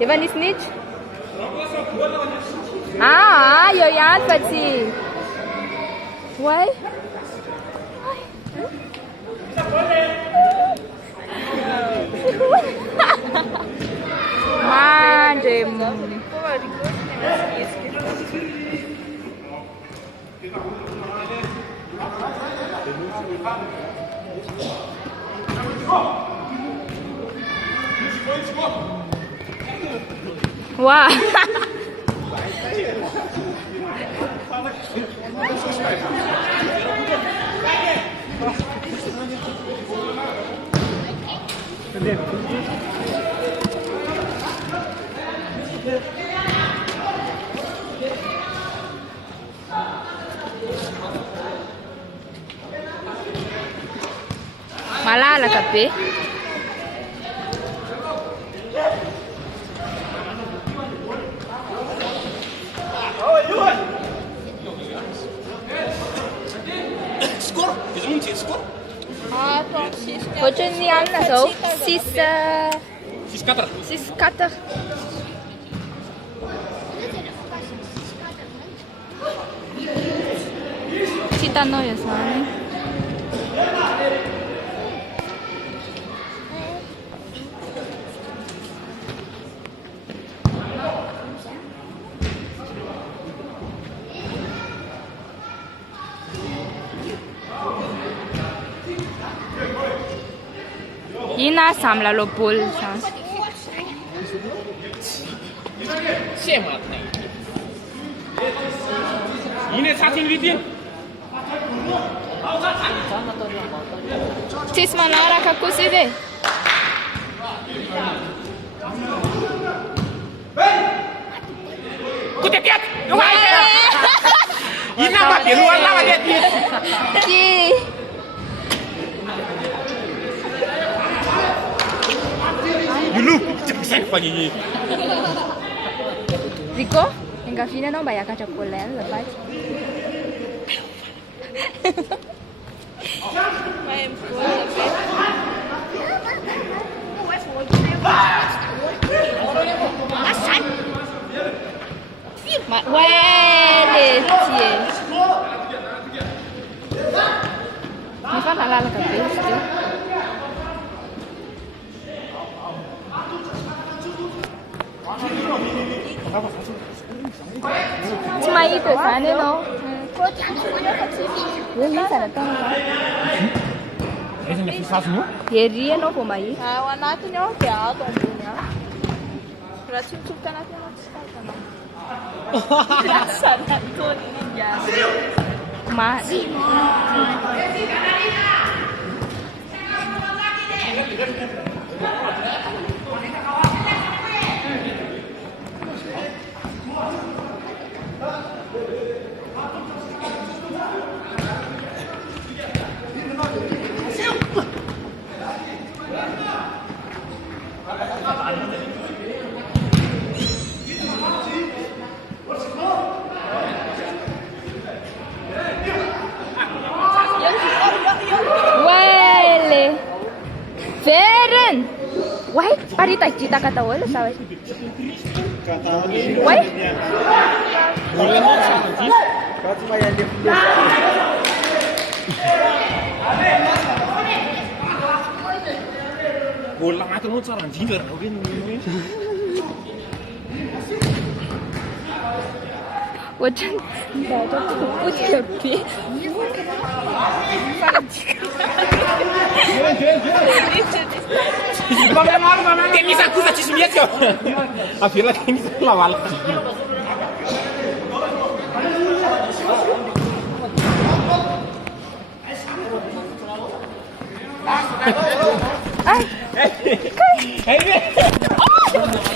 Efa nisy nitro? Io ihany fa tsy. Way. Mandry. Wow. Malalaka be. Ohatran'ny alina zao 6-4. Tsy hitanao io zany. Ina samy lalao baolina zany. Tsisy manaraka kosa izy e. Rico, engafina anao mba hiakatra baolina azafady. Mi fa malalaka be izy teo. Tsy mahita zany ianao. Ery ianao vao mahita. Ao anatiny ao dia ato ambony ao. Raha tsy mitsofoka anatiny ao tsy fantana. Sanatony Mas. Veren! Why? Parita kita kata wala sa wala. Why? Bola mati mo tsara ndindra raha hoe Ohatran potika be. Dia misy kosa tsisy mihetsy ao. Avelaka misy lavalaka. Ai!